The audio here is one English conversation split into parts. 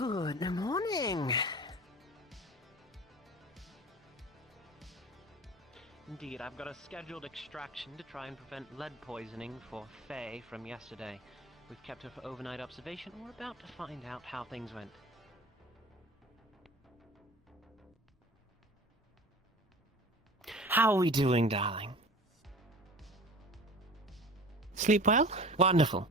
Good morning. Indeed, I've got a scheduled extraction to try and prevent lead poisoning for Faye from yesterday. We've kept her for overnight observation, and we're about to find out how things went. How are we doing, darling? Sleep well? Wonderful.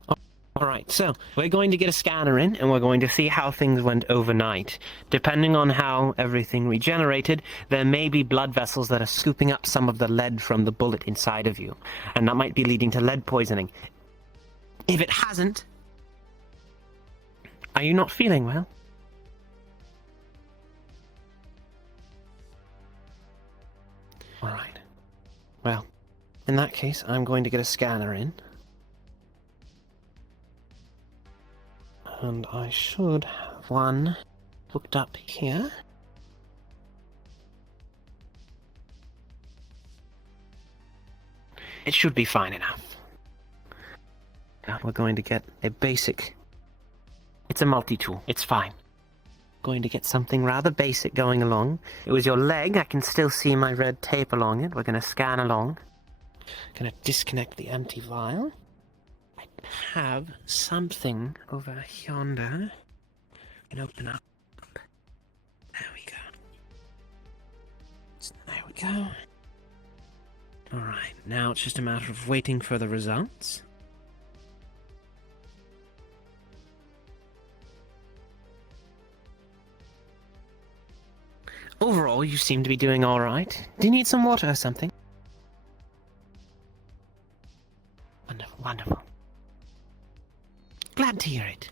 Alright, so we're going to get a scanner in, and we're going to see how things went overnight. Depending on how everything regenerated, there may be blood vessels that are scooping up some of the lead from the bullet inside of you, and that might be leading to lead poisoning. If it hasn't, are you not feeling well? Alright. Well, in that case, I'm going to get a scanner in. And I should have one hooked up here. It should be fine enough. Now we're going to get a basic... It's a multi-tool. It's fine. Going to get something rather basic going along. It was your leg. I can still see my red tape along it. We're going to scan along. Going to disconnect the empty vial. I have something over yonder. I can open up. There we go. There we go. Alright, now it's just a matter of waiting for the results. Overall, you seem to be doing alright. Do you need some water or something? Wonderful, wonderful. Glad to hear it.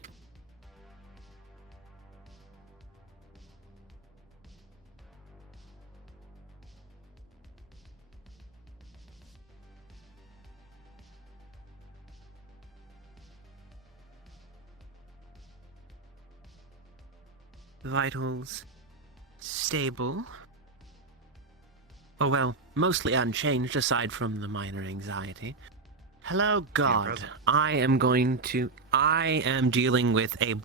Vitals stable. Oh well, mostly unchanged aside from the minor anxiety. Hello, God. I am dealing with a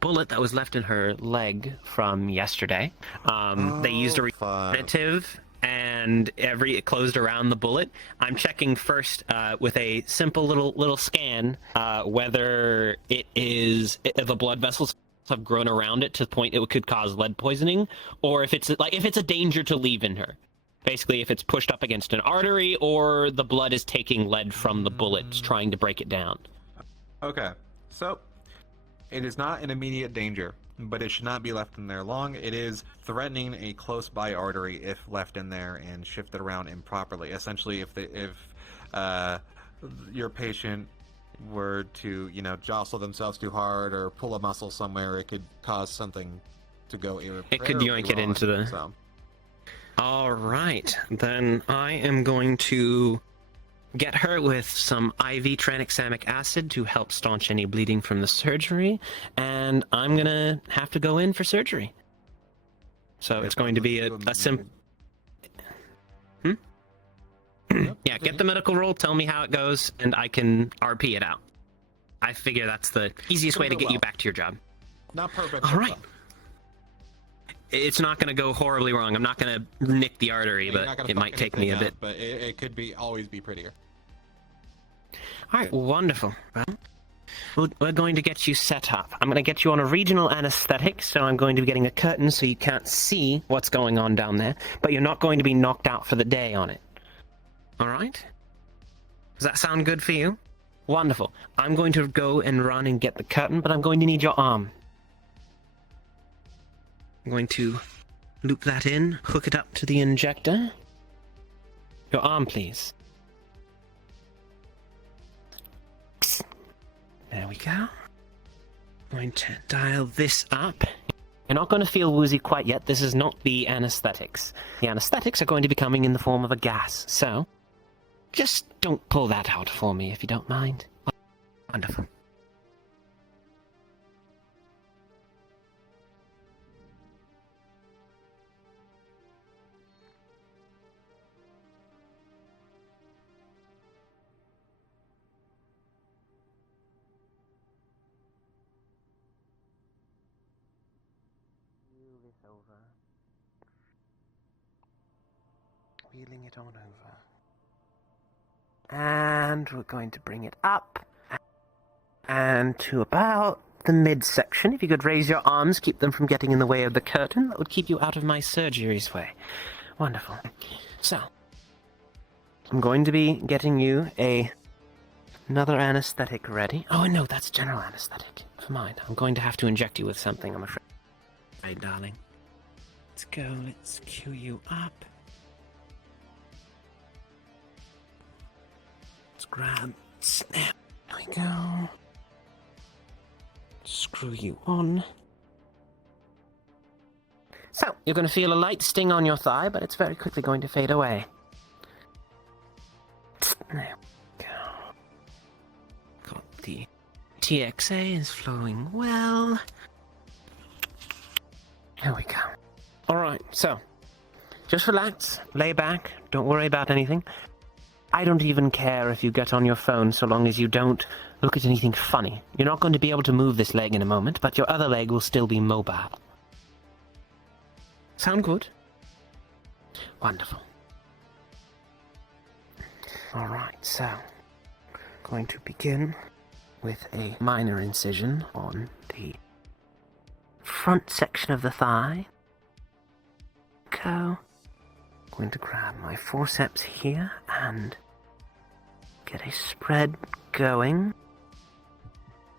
bullet that was left in her leg from yesterday. They used a regenerative and it closed around the bullet. I'm checking first with a simple little scan whether the blood vessels have grown around it to the point it could cause lead poisoning, or if it's a danger to leave in her. Basically, if it's pushed up against an artery, or the blood is taking lead from the bullets, trying to break it down. Okay, so it is not an immediate danger, but it should not be left in there long. It is threatening a close-by artery if left in there and shifted around improperly. Essentially, if your patient were to, jostle themselves too hard or pull a muscle somewhere, it could cause something to go irreparably It could yoink it into the... So. Alright, then I am going to get her with some IV tranexamic acid to help staunch any bleeding from the surgery, and I'm gonna have to go in for surgery. So it's going to be a simple... Yeah, get the medical roll, tell me how it goes, and I can RP it out. I figure that's the easiest way to get you back to your job. Not perfect. All right. It's not going to go horribly wrong. I'm not going to nick the artery, but it might take me a bit. But it could always be prettier. All right, wonderful. Well, we're going to get you set up. I'm going to get you on a regional anesthetic, so I'm going to be getting a curtain so you can't see what's going on down there, but you're not going to be knocked out for the day on it. All right? Does that sound good for you? Wonderful. I'm going to go and run and get the curtain, but I'm going to need your arm. I'm going to loop that in, hook it up to the injector. Your arm, please. There we go. I'm going to dial this up. You're not going to feel woozy quite yet. This is not the anesthetics. The anesthetics are going to be coming in the form of a gas, so just don't pull that out for me if you don't mind. Wonderful. this over. Wheeling it on over. And we're going to bring it up. And to about the midsection. If you could raise your arms, keep them from getting in the way of the curtain, that would keep you out of my surgery's way. Wonderful. So, I'm going to be getting you another anesthetic ready. Oh, no, that's general anesthetic. Never mind. I'm going to have to inject you with something, I'm afraid. Hey, darling. Let's go. Let's cue you up. Let's grab, snap. There we go. Screw you on. So, you're going to feel a light sting on your thigh, but it's very quickly going to fade away. There we go. Got the TXA is flowing well. Here we go. Alright, so, just relax, lay back, don't worry about anything. I don't even care if you get on your phone so long as you don't look at anything funny. You're not going to be able to move this leg in a moment, but your other leg will still be mobile. Sound good? Wonderful. Alright, so, going to begin with a minor incision on the front section of the thigh. Go. Going to grab my forceps here and get a spread going.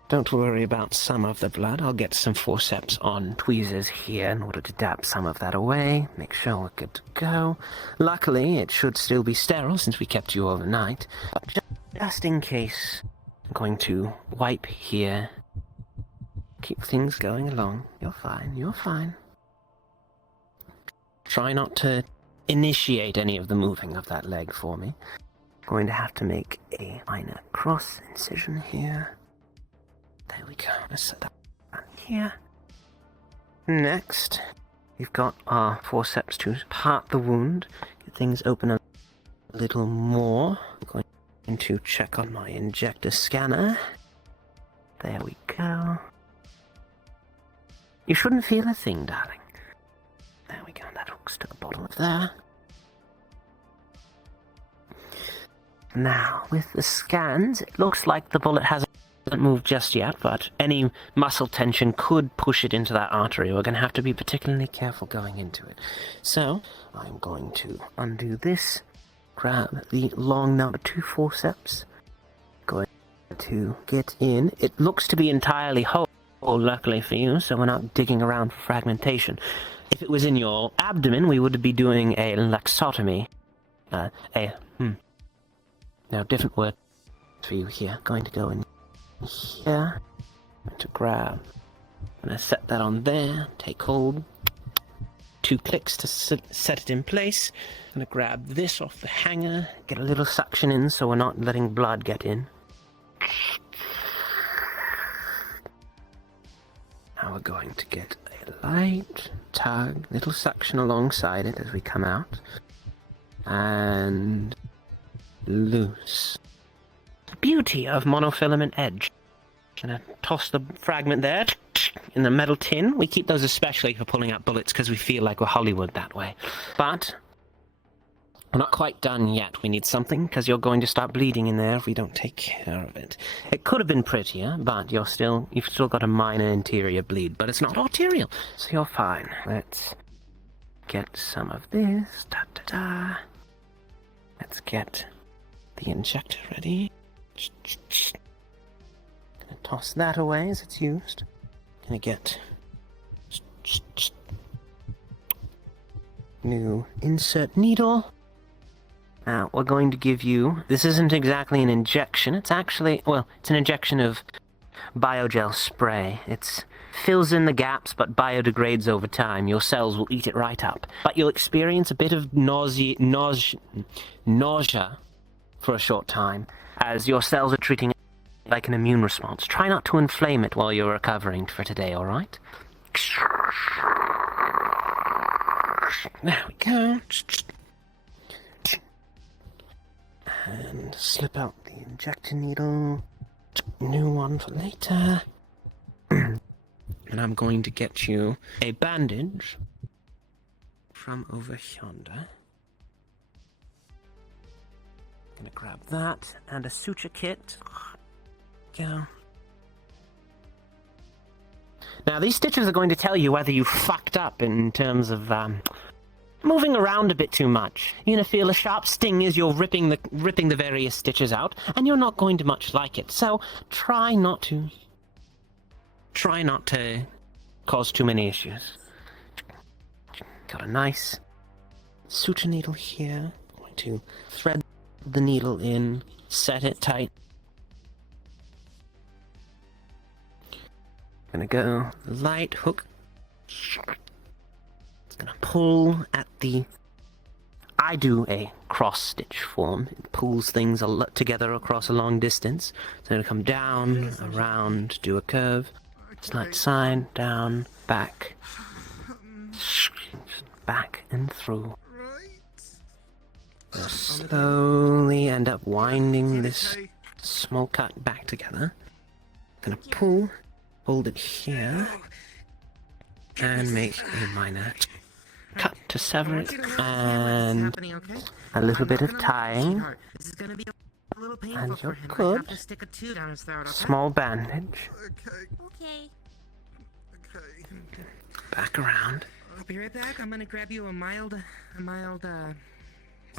Don't worry about some of the blood. I'll get some forceps on tweezers here in order to dab some of that away. Make sure we're good to go. Luckily, it should still be sterile since we kept you overnight. But just in case, I'm going to wipe here. Keep things going along. You're fine. You're fine. Try not to initiate any of the moving of that leg for me. Going to have to make a minor cross incision here. There we go. Let's set that on here. Next, we've got our forceps to part the wound, get things open a little more. I'm going to check on my injector scanner. There we go. You shouldn't feel a thing, darling. There we go. That hooks to the bottom of there. Now, with the scans, it looks like the bullet hasn't moved just yet, but any muscle tension could push it into that artery. We're going to have to be particularly careful going into it. So, I'm going to undo this, grab the long number 2 forceps, going to get in. It looks to be entirely whole, luckily for you, so we're not digging around for fragmentation. If it was in your abdomen, we would be doing a luxotomy. Now, different word for you here. Going to go in here. Going to grab. I'm going to set that on there. Take hold. 2 clicks to set it in place. I'm going to grab this off the hanger. Get a little suction in so we're not letting blood get in. Now we're going to get a light tug, little suction alongside it as we come out. And loose. The beauty of monofilament edge. Gonna toss the fragment there in the metal tin. We keep those especially for pulling out bullets because we feel like we're Hollywood that way. But we're not quite done yet. We need something because you're going to start bleeding in there if we don't take care of it. It could have been prettier, but you've still got a minor interior bleed, but it's not arterial, so you're fine. Let's get some of this. Da-da-da. Let's get the injector ready. Gonna toss that away as it's used. Gonna get new insert needle. Now we're going to give you, this isn't exactly an injection, it's actually, well, it's an injection of biogel spray. It fills in the gaps but biodegrades over time. Your cells will eat it right up. But you'll experience a bit of nausea for a short time, as your cells are treating it like an immune response. Try not to inflame it while you're recovering for today, alright? There we go. And slip out the injector needle. New one for later. And I'm going to get you a bandage from over yonder. Gonna grab that and a suture kit. Go. Now these stitches are going to tell you whether you fucked up in terms of moving around a bit too much. You're gonna feel a sharp sting as you're ripping the various stitches out, and you're not going to much like it. So try not to cause too many issues. Got a nice suture needle here. Going to thread the needle in, set it tight. Gonna go light hook. It's gonna pull at the. I do a cross stitch form. It pulls things together across a long distance. So I'm gonna come down, around, do a curve, slight side, down, back, back and through. We'll slowly end up winding this small cut back together. Gonna pull, hold it here, and make a minor cut to sever it, and a little bit of tying, and you're good. Small bandage. Back around. I'll be right back. I'm gonna grab you a mild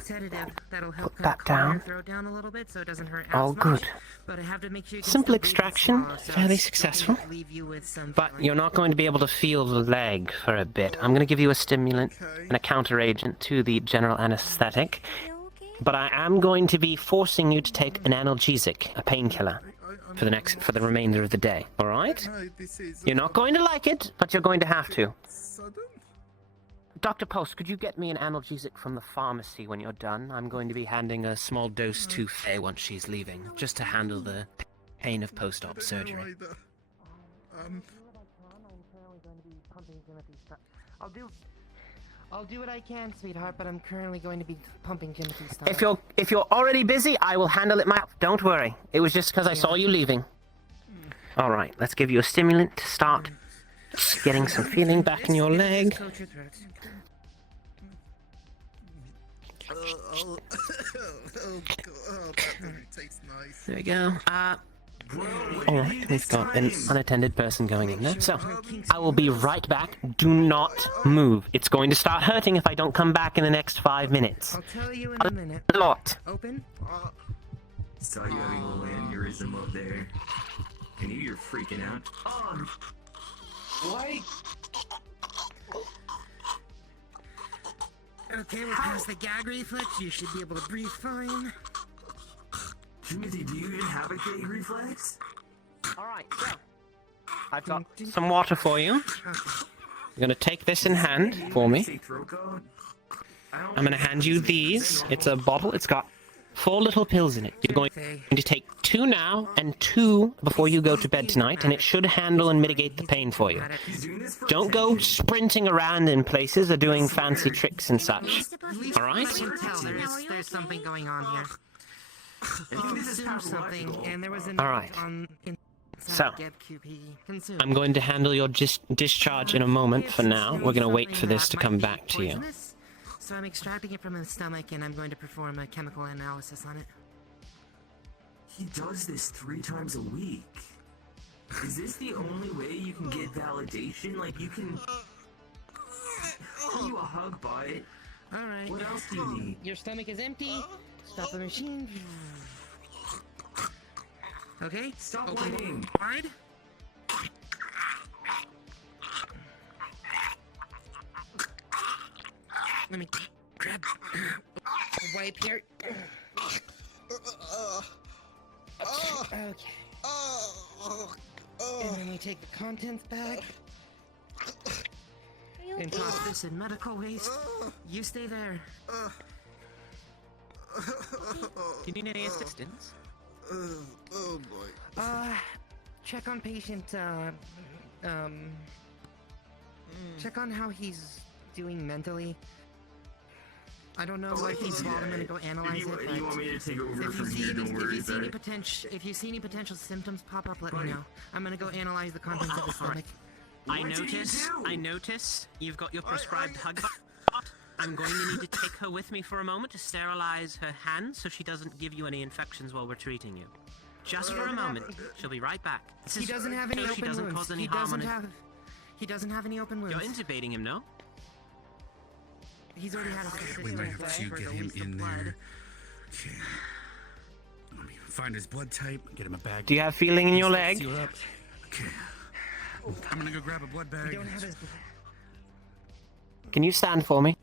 sedative that'll help Put that down. throw down a little bit so it doesn't hurt All as good. much. But I have to make sure you can Simple still breathe and extraction, swallow, so fairly it's successful. going to leave you with some But feeling. you're not going to be able to feel the leg for a bit. I'm going to give you a stimulant and a counter agent to the general anesthetic. But I am going to be forcing you to take an analgesic, a painkiller, for the remainder of the day. All right? You're not going to like it, but you're going to have to. Dr. Post, could you get me an analgesic from the pharmacy when you're done? I'm going to be handing a small dose to Faye once she's leaving, just to handle the pain of post-op surgery. I'll do what I can, sweetheart, but I'm currently going to be pumping Timothy's stomach. If you're already busy, I will handle it myself. Don't worry. It was just because I saw you leaving. All right, let's give you a stimulant to start getting some feeling back in your leg. Coat your throat. There we go. Alright, we've got an unattended person going in there. So, I will be right back. Do not move. It's going to start hurting if I don't come back in the next 5 minutes. I'll tell you in a minute. A lot. Open. Saw you having a little aneurysm up there. I knew you're freaking out. What? Okay, we're past the gag reflex. You should be able to breathe fine. Timothy, do you even have a gag reflex? Alright, so. I've got some water for you. You're going to take this in hand for me. I'm going to hand you these. It's a bottle. It's got 4 little pills in it. You're going to take 2 now and 2 before you go to bed tonight, and it should handle and mitigate the pain for you. Don't go sprinting around in places or doing fancy tricks and such. Alright? I can tell there's something going on here. Consume something, and there was a All right. inside So, get QP. Consume. I'm going to handle your discharge in a moment. For now, we're going to wait for this to come back to you. So I'm extracting it from his stomach, and I'm going to perform a chemical analysis on it. He does this 3 times a week. Is this the only way you can get validation? Like, you can... Give you a hug, bud. Alright. What else do you need? Your stomach is empty. Stop the machine. Okay, Stop open whining. wide. Let me grab a wipe here. Okay. And then we take the contents back and toss this in medical waste. You stay there. Do you need any assistance? Oh boy. Check on patient, check on how he's doing mentally. I don't know what he's involved. I'm gonna go analyze it. But You want me to take over if you from see here? any, Don't worry about it. if you see any potential symptoms pop up, let me know. I'm gonna go analyze the contents of his stomach. I What did you notice. do? I notice you've got your prescribed hug bot. I'm going to need to take her with me for a moment to sterilize her hands so she doesn't give you any infections while we're treating you. Just for a moment. She'll be right back. This He is doesn't have any so open she doesn't wounds. cause any He harm doesn't on have. He doesn't have any open wounds. You're intubating him, no? He's already had a We suspicion might of have to blood. get him in there. Okay. Let me find his blood type, get him a bag. Do you have feeling in your leg? Seal up. Okay. I'm gonna go grab a blood bag. We don't have his blood. Can you stand for me?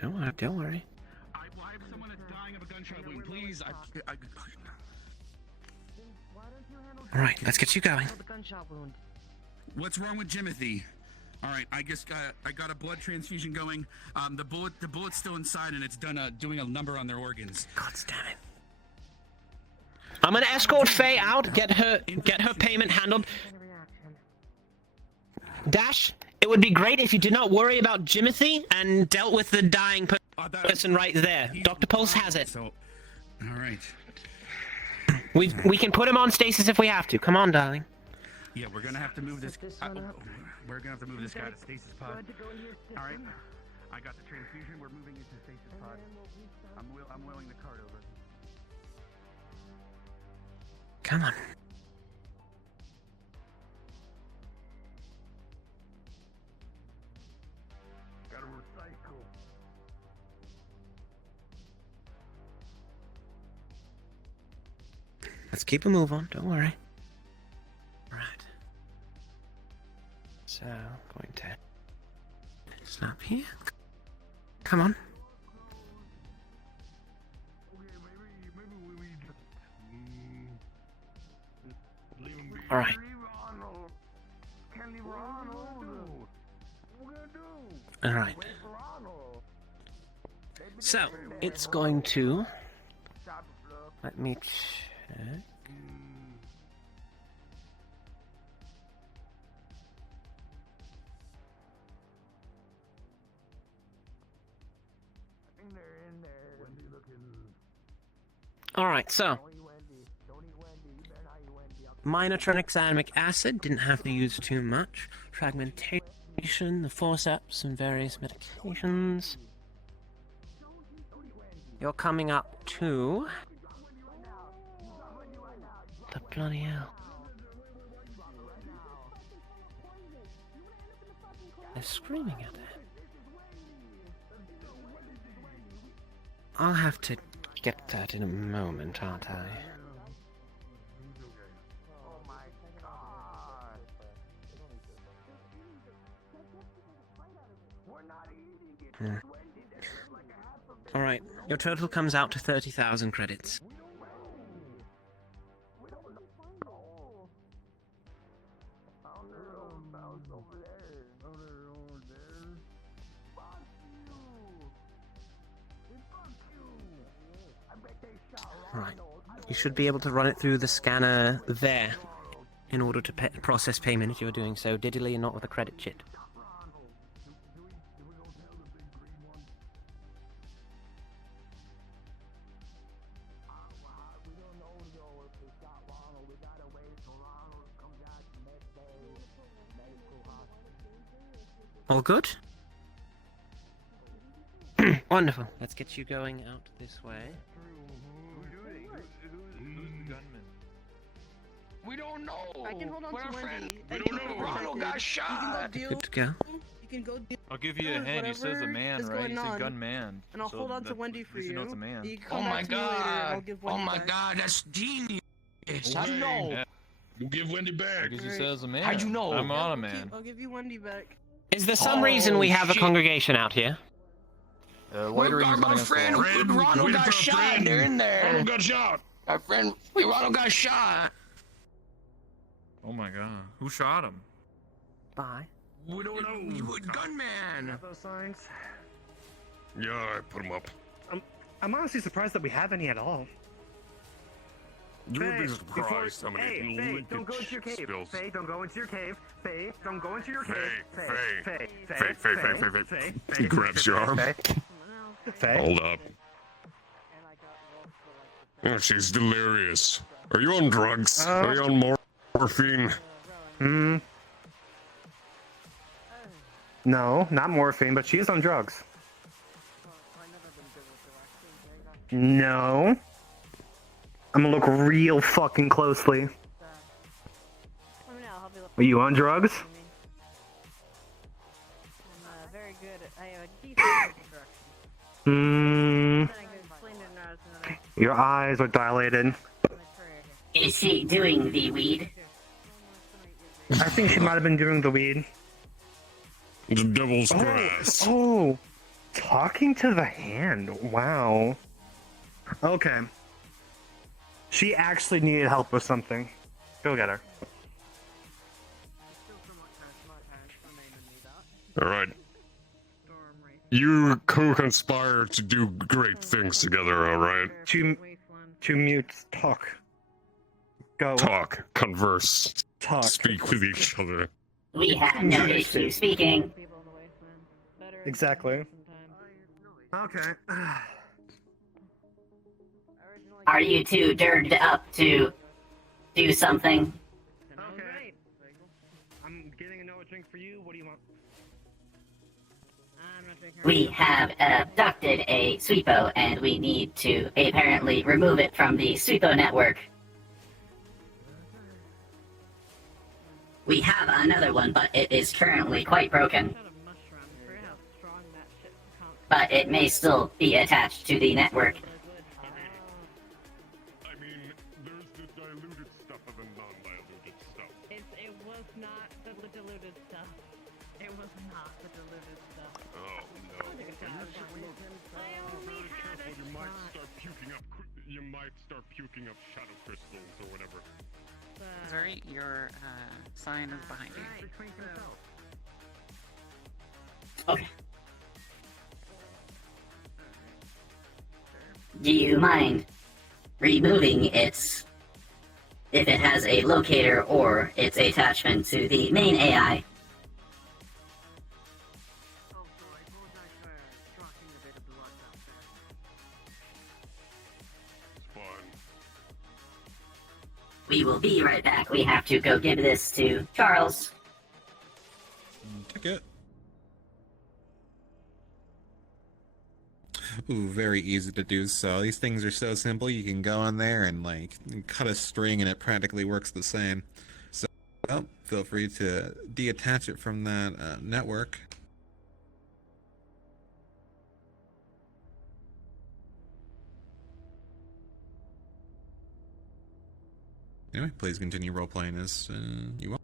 Don't worry. Don't worry. I have someone that's dying of a gunshot wound. Please, All right, let's get you going. What's wrong with Jimothy? All right, I got a blood transfusion going. The bullet's still inside, and it's done doing a number on their organs. God damn it. I'm gonna escort Faye out. Get her payment handled. Dash, it would be great if you did not worry about Jimothy and dealt with the dying person right there. Dr. Pulse has it. So, all right. We can put him on stasis if we have to. Come on, darling. Yeah, we're gonna have to move this. We're gonna have to move this guy to stasis pod. All right. I got the transfusion. We're moving into stasis pod. I'm willing the cart over. Come on. Gotta recycle. Let's keep a move on. Don't worry. Right. So, going to stop here. Come on. All right. All right. So, it's going to... Let me check. Alright, so minor tranexamic acid, didn't have to use too much. Fragmentation, the forceps, and various medications. You're coming up to the bloody hell. They're screaming at her. I'll have to get that in a moment, aren't I? Alright, your total comes out to 30,000 credits. Right. You should be able to run it through the scanner there in order to process payment if you're doing so digitally and not with a credit chip. All good? Wonderful. Let's get you going out this way. We don't know. I can hold on We're to friend. Wendy. We don't know. Ronald got shot. Good to go. You can go deal. I'll give you a hand. He says a man, is right? going He said on. gunman. And I'll So hold on to that- Wendy at for least you. know it's a man. You can Oh come my back to me later and I'll god. give Oh Wendy my back. god, that's genius. I know. Yeah. We'll give Wendy back. Because he says a man. How'd you know? I'm on a I'll man. I'll give you Wendy back. Is there some reason we have a shit. congregation out here? Loitering is not my against the friend, law. Ronald waiting got for a shot. friend. They're in there. Ronald got shot. My friend, Ronald got shot. Oh my god. Who shot him? Bye. We don't know. Gunman. Those signs. Yeah, I put him up. I'm honestly surprised that we have any at all. You would be Faye, surprised how many Hey, Faye, linkage don't go into your cave. spills. Faye, don't go into your cave. Faye, don't go into your cave. Faye, Faye, Faye. He grabs your arm. Faye. Hold up. Oh, she's delirious. Are you on drugs? Uh, Are you on morphine? No, not morphine, but she's on drugs. No. I'm gonna look real fucking closely. Are you on drugs? Your eyes are dilated. Is she doing the weed? I think she might have been doing the weed. The devil's grass. Oh, talking to the hand. Wow. Okay. She actually needed help with something. Go get her. All right. You co-conspire to do great things together, all right? Two mutes talk. Go. Talk, converse, Talk. speak with each other. We have no issue speaking. Exactly. Okay. Are you two dirged up to do something? Okay. I'm getting another drink for you. What do you want? We have abducted a Sweepo, and we need to apparently remove it from the Sweepo network. We have another one, but it is currently quite broken. But it may still be attached to the network. I mean, there's the diluted stuff and the non-diluted stuff. It was not the diluted stuff. It was not the diluted stuff. Oh no! You might start puking up. You might start puking up shadow crystals or whatever. Sorry, your sign is behind you. Okay. Do you mind removing its, if it has a locator or its attachment to the main AI? It's fine. We will be right back. We have to go give this to Charles. Ticket. Ooh, very easy to do so. These things are so simple, you can go in there and, like, cut a string and it practically works the same. So, well, feel free to deattach it from that network. Anyway, please continue role-playing as you will.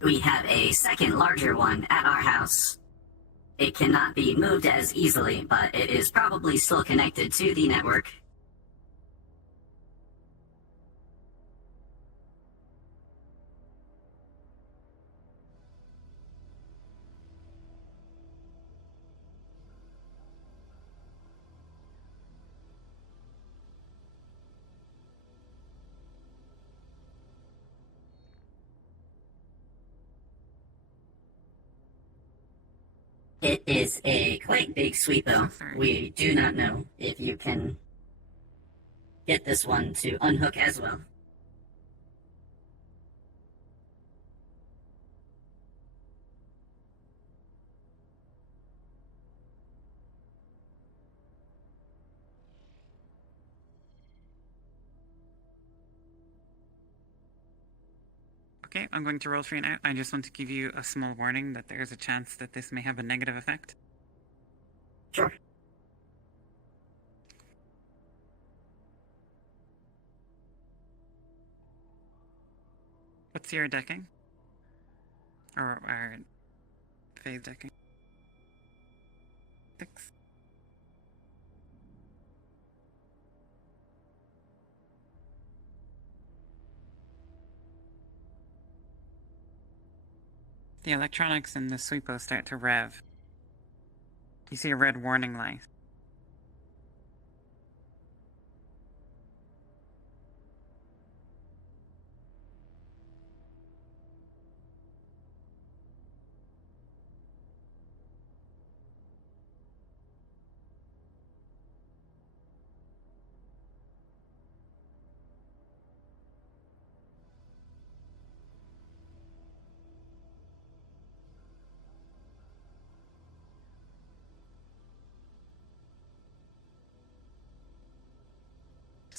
We have a second larger one at our house. It cannot be moved as easily, but it is probably still connected to the network. It is a quite big Sweepo. We do not know if you can get this one to unhook as well. Okay, I'm going to roll for you now. I just want to give you a small warning that there's a chance that this may have a negative effect. Sure. What's your decking? Or phase decking? 6. The electronics in the Sweepo start to rev. You see a red warning light.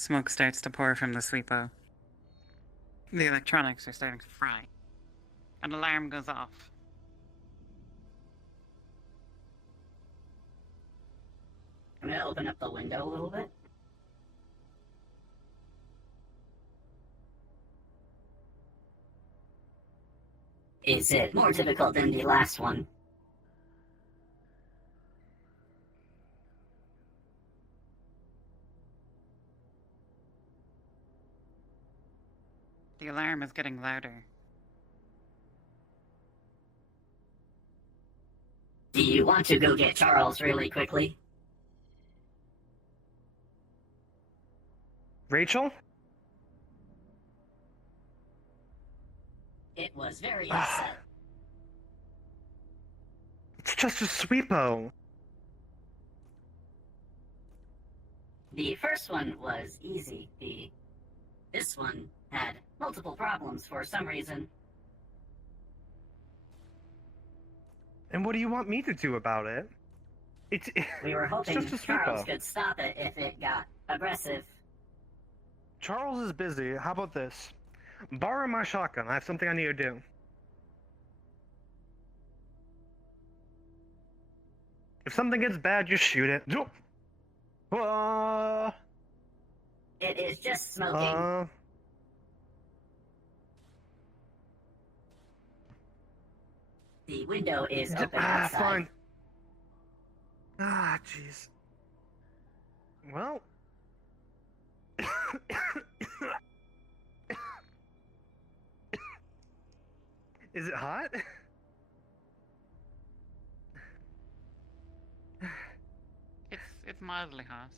smoke starts to pour from the Sweepo. The electronics are starting to fry. An alarm goes off. I'm gonna open up the window a little bit. Is it more difficult than the last one? The alarm is getting louder. Do you want to go get Charles really quickly? Rachel? It was very upset. It's just a Sweepo. The first one was easy. This one had multiple problems for some reason. And what do you want me to do about it? We were hoping it's just a Charles Sweepo. could stop it if it got aggressive. Charles is busy. How about this? Borrow my shotgun. I have something I need to do. If something gets bad, just shoot it. It is just smoking. The window is open outside. Fine. Jeez. Well. Is it hot? It's mildly hot.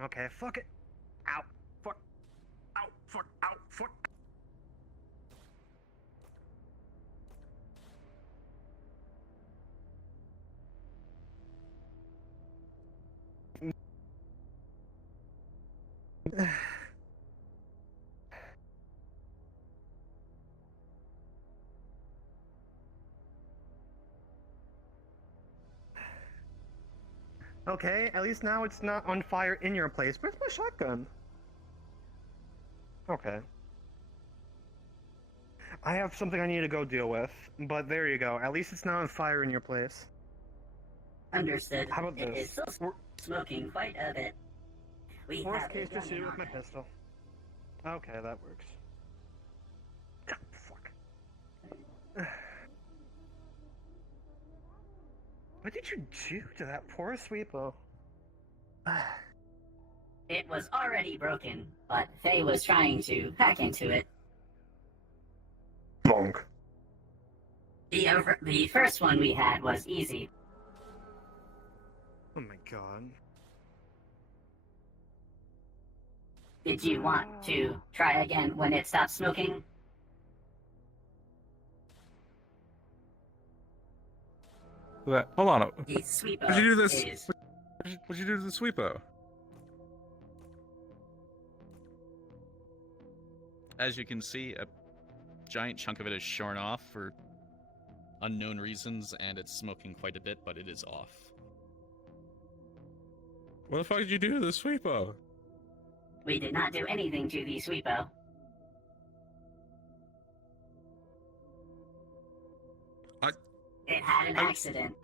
Okay, fuck it. Ow. Fuck. Ow. Fuck. Ow. Fuck. Okay, at least now it's not on fire in your place. Where's my shotgun? Okay. I have something I need to go deal with, but there you go. At least it's not on fire in your place. Understood. How about It this? is still smoking quite a bit. We Worst have case, a just shoot it gun with my on it. pistol. Okay, that works. Fuck. What did you do to that poor Sweepo? It was already broken, but Faye was trying to hack into it. Bonk. The first one we had was easy. Oh my god. Did you want to try again when it stopped smoking? Hold on. The Sweepo What'd you do this? is- What'd you do to the Sweepo? As you can see, a giant chunk of it is shorn off for unknown reasons, and it's smoking quite a bit, but it is off. What the fuck did you do to the Sweepo? We did not do anything to the Sweepo. It had an accident.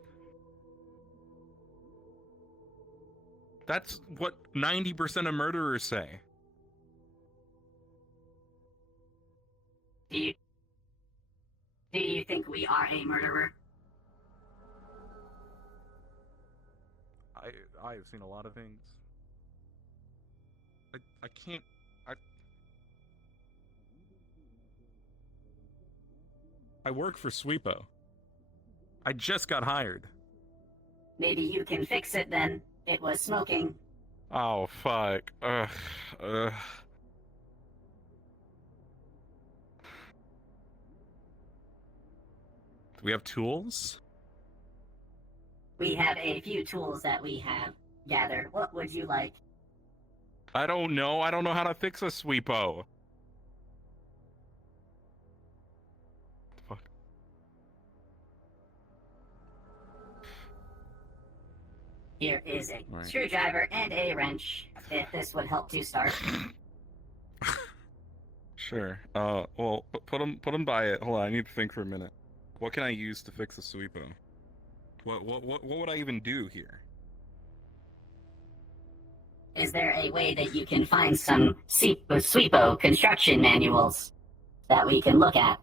That's what 90% of murderers say. Do you think we are a murderer? I have seen a lot of things. I can't. I work for Sweepo. I just got hired. Maybe you can fix it then. It was smoking. Oh fuck. Ugh. Do we have tools? We have a few tools that we have gathered. What would you like? I don't know. I don't know how to fix a Sweepo. Fuck. Here is a Right. screwdriver and a wrench. if this would help to start. Sure. Well, put him by it. Hold on, I need to think for a minute. What can I use to fix the Sweepo? What would I even do here? Is there a way that you can find some Sweepo construction manuals that we can look at?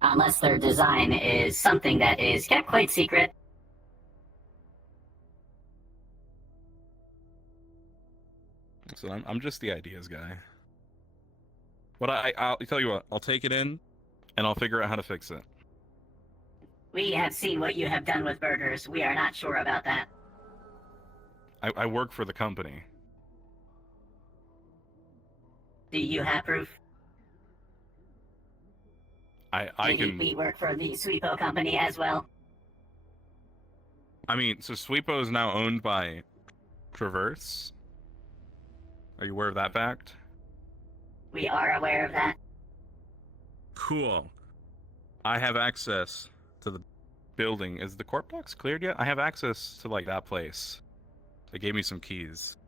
Unless their design is something that is kept quite secret. So I'm just the ideas guy. But I'll tell you what, I'll take it in, and I'll figure out how to fix it. We have seen what you have done with burgers. We are not sure about that. I work for the company. Do you have proof? I can... We work for the Sweepo company as well. I mean, so Sweepo is now owned by Traverse? Are you aware of that fact? We are aware of that. Cool. I have access to the building. Is the corp box cleared yet? I have access to, like, that place. They gave me some keys.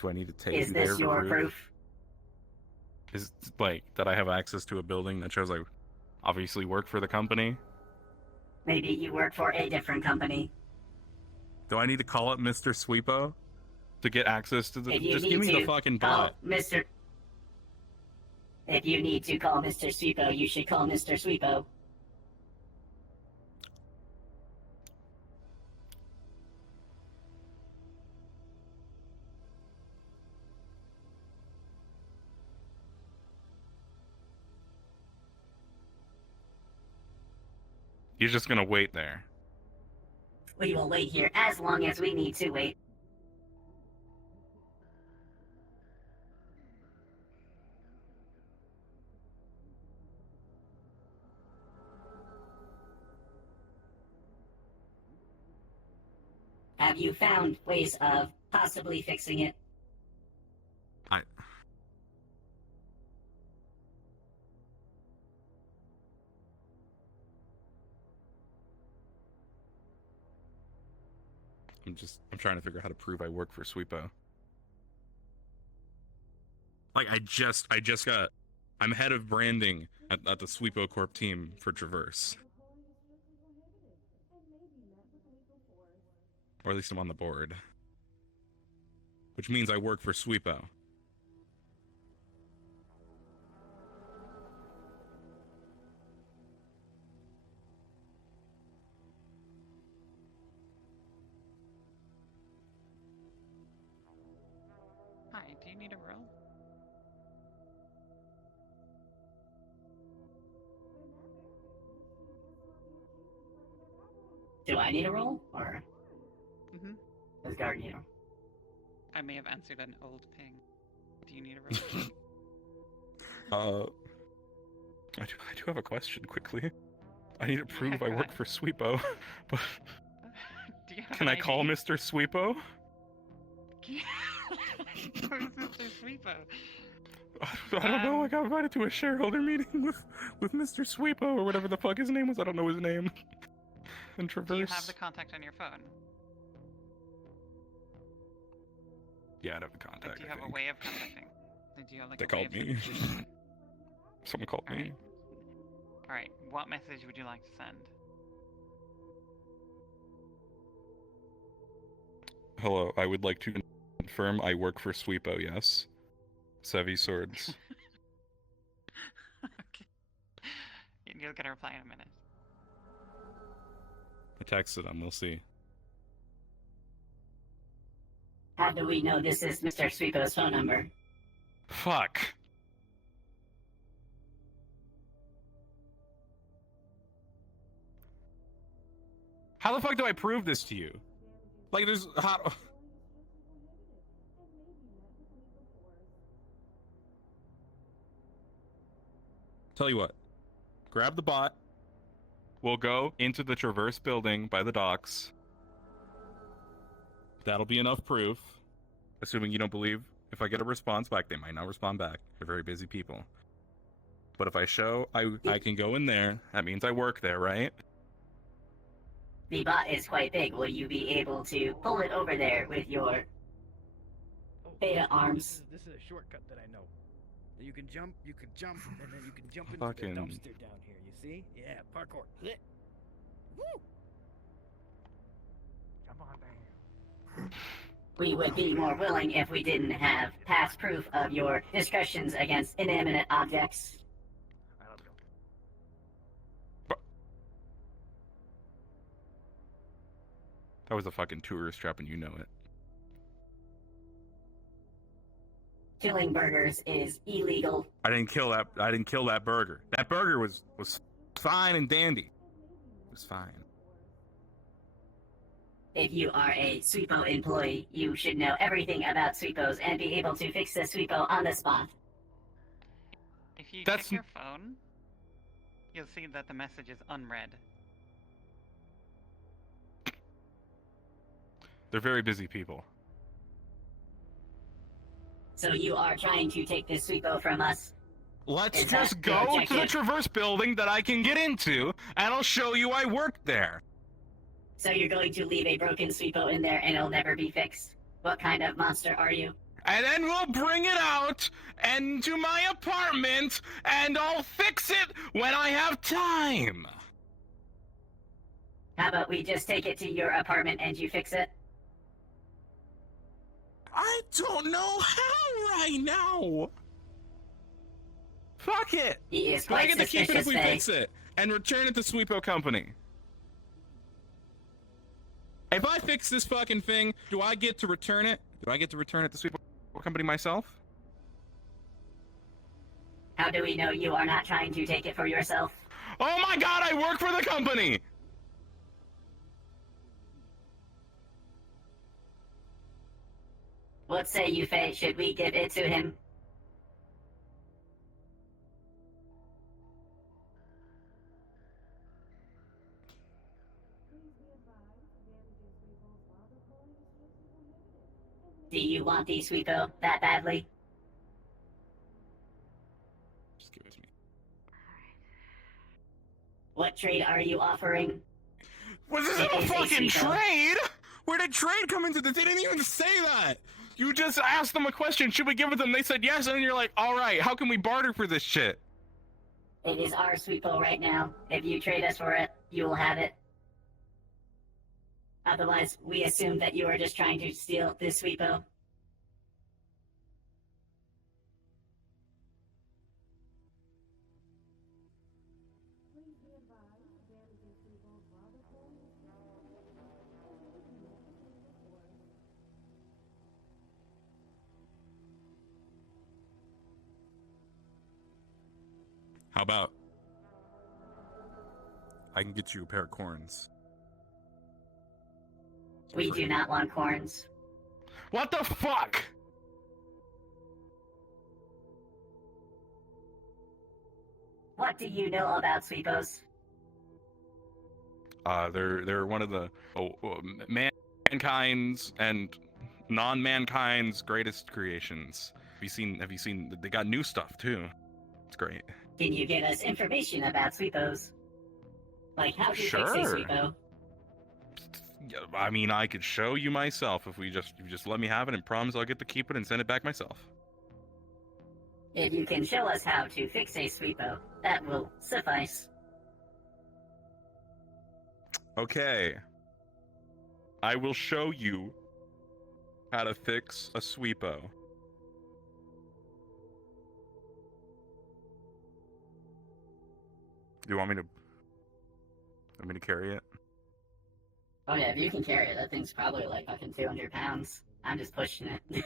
Do I need to take Is this your proof? Is, like, that I have access to a building that shows I obviously work for the company? Maybe you work for a different company. Do I need to call up Mr. Sweepo to get access to the... Just give me the fucking bot. If you need to call Mr. Sweepo, you should call Mr. Sweepo. You're just gonna wait there. We will wait here as long as we need to wait. Have you found ways of possibly fixing it? I'm trying to figure out how to prove I work for Sweepo. Like, I'm head of branding at the Sweepo Corp team for Traverse. Or at least I'm on the board. Which means I work for Sweepo. Hi, do you need a roll? Do I need a roll, or Mm-hmm. does Guard need a roll? I may have answered an old ping. Do you need a roll? I do have a question quickly. I need to prove I Go work ahead. for Sweepo, but Do you have can an I call ID? Mr. Sweepo? Where's Mr. Sweepo? I don't know. I got invited to a shareholder meeting with Mr. Sweepo or whatever the fuck his name was. I don't know his name. And Traverse. Do you have the contact on your phone? Yeah, I'd have the Like, contact. do you I have a think. way of contacting? Do you have like They a way called of me. communication? Someone called me. Alright, what message would you like to send? Hello, I would like to confirm I work for Sweepo, yes. Sevi Swords. Okay. You'll get a reply in a minute. I texted him, we'll see. How do we know this is Mr. Sweepo's phone number? Fuck. How the fuck do I prove this to you? Like, there's... How... Tell you what. Grab the bot. We'll go into the Traverse building by the docks. That'll be enough proof. Assuming you don't believe if I get a response back. They might not respond back. They're very busy people. But if I show I can go in there, that means I work there, right? The bot is quite big. Will you be able to pull it over there with your beta arms? This is a shortcut that I know. You can jump, and then you can jump into Fucking- the dumpster down here, you see? Yeah, parkour. Woo! Jump on down. We would be more willing if we didn't have past proof of your discretions against inanimate objects. That was a fucking tourist trap, and you know it. Killing burgers is illegal. I didn't kill that burger. That burger was fine and dandy. It was fine. If you are a Sweepo employee, you should know everything about Sweepos and be able to fix the Sweepo on the spot. If you check your phone, you'll see that the message is unread. They're very busy people. So you are trying to take this Sweepo from us? Let's Is just that the go to the objective? Traverse building that I can get into, and I'll show you I worked there. So you're going to leave a broken Sweepo in there and it'll never be fixed? What kind of monster are you? And then we'll bring it out and to my apartment, and I'll fix it when I have time. How about we just take it to your apartment and you fix it? I don't know how right now. Fuck it. He is I quite get to keep it if suspicious, we Faye. fix it and return it to Sweepo Company. If I fix this fucking thing, do I get to return it? Do I get to return it to Sweepo Company myself? How do we know you are not trying to take it for yourself? Oh my god, I work for the company! What say you, Faye? Should we give it to him? Do you want the Sweepo that badly? Just give it to me. What trade are you offering? Was this It a is a fucking Sweepo. trade? Where did trade come into this? They didn't even say that. You just asked them a question. Should we give it to them? They said yes, and then you're like, all right, how can we barter for this shit? It is our Sweepo right now. If you trade us for it, you will have it. Otherwise, we assume that you are just trying to steal this Sweepo. How about I can get you a pair of corns? We do not want corns. What the fuck? What do you know about Sweepos? They're one of the mankind's and non-mankind's greatest creations. Have you seen? They got new stuff too. It's great. Can you give us information about Sweepos? Like how to fix a Sure. Sweepo? Yeah, I mean, I could show you myself if you just let me have it and promise I'll get to keep it and send it back myself. If you can show us how to fix a Sweepo, that will suffice. Okay. I will show you how to fix a Sweepo. Do you want me to carry it? Oh yeah, if you can carry it, that thing's probably like fucking 200 pounds. I'm just pushing it.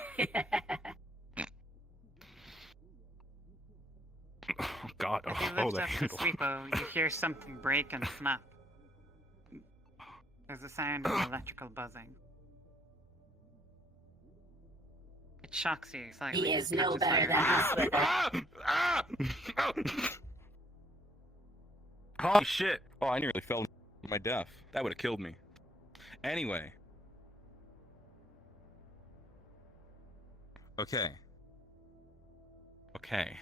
Oh god, If you oh lift the up the handle. Sweepo, you hear something break and snap. There's a sound of electrical buzzing. It shocks you slightly. He is It no catches better fire. than us with it. Holy shit! Oh, I nearly fell to my death. That would have killed me. Anyway. Okay. Okay.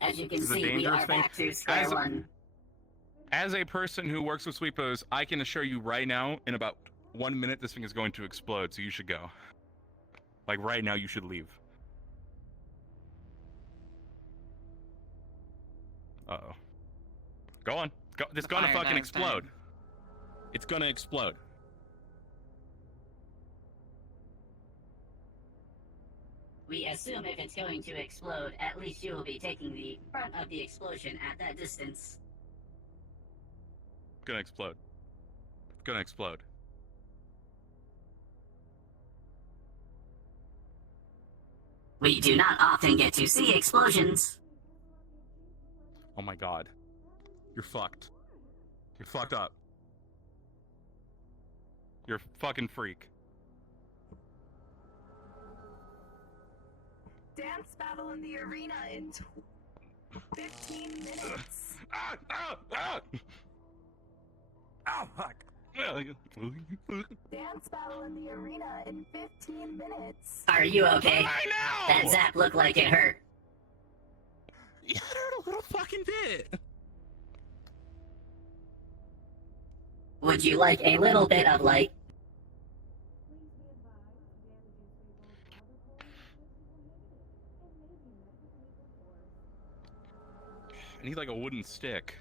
As you can This is a see, we dangerous are thing. back to square one. As a person who works with Sweepos, I can assure you right now, in about 1 minute, this thing is going to explode, so you should go. Like, right now, you should leave. Uh-oh. Go on. Go. It's gonna fire fucking dog's explode. dying. It's gonna explode. We assume if it's going to explode, at least you will be taking the front of the explosion at that distance. It's gonna explode. It's gonna explode. We do not often get to see explosions. Oh my god. You're fucked. You're fucked up. You're a fucking freak. Dance battle in the arena in 15 minutes. Oh, fuck. Dance battle in the arena in 15 minutes. Are you okay? I know! That zap looked like it hurt. Yeah, it hurt a little fucking bit. Would you like a little bit of light? I need like a wooden stick.